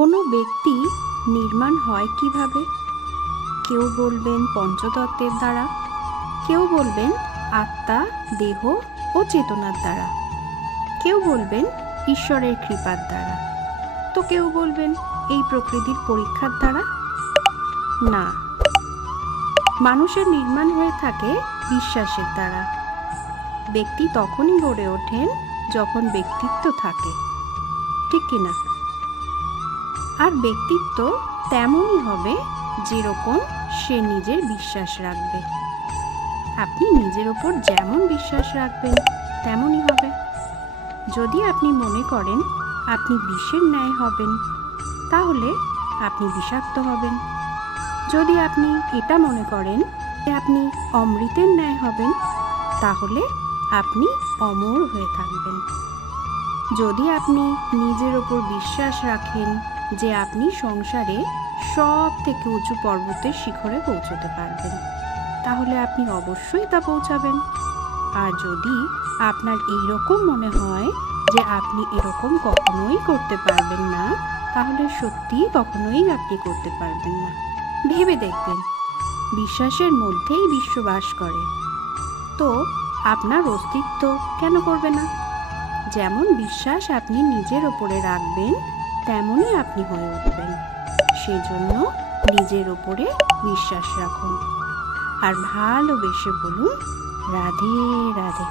কোনো ব্যক্তি নির্মাণ হয় কিভাবে? কেউ বলবেন পঞ্চতত্ত্বের দ্বারা, কেউ বলবেন আত্মা, দেহ ও চেতনার দ্বারা, কেউ বলবেন ঈশ্বরের কৃপার দ্বারা, তো কেউ বলবেন এই প্রকৃতির পরীক্ষার দ্বারা। না, মানুষের নির্মাণ হয়ে থাকে বিশ্বাসের দ্বারা। ব্যক্তি তখনই গড়ে ওঠেন যখন ব্যক্তিত্ব থাকে, ঠিক কিনা? আর ব্যক্তিত্ব তেমনই হবে যেরকম সে নিজের বিশ্বাস রাখবে। আপনি নিজের ওপর যেমন বিশ্বাস রাখবেন তেমনই হবে। যদি আপনি মনে করেন আপনি বিষের ন্যায় হবেন, তাহলে আপনি বিষাক্ত হবেন। যদি আপনি এটা মনে করেন যে আপনি অমৃতের ন্যায় হবেন, তাহলে আপনি অমর হয়ে থাকবেন। যদি আপনি নিজের ওপর বিশ্বাস রাখেন যে আপনি সংসারে সব থেকে উঁচু পর্বতের শিখরে পৌঁছতে পারবেন, তাহলে আপনি অবশ্যই তা পৌঁছাবেন। আর যদি আপনার এইরকম মনে হয় যে আপনি এরকম কখনোই করতে পারবেন না, তাহলে সত্যিই কখনোই আপনি করতে পারবেন না। ভেবে দেখবেন, বিশ্বাসের মধ্যেই বিশ্ব বাস করে, তো আপনার অস্তিত্ব কেন করবে না? যেমন বিশ্বাস আপনি নিজের ওপরে রাখবেন, তেমনই আপনি হয়ে উঠবেন। সেজন্য নিজের ওপরে বিশ্বাস রাখুন আর ভালোবেসে বলুন রাধে রাধে।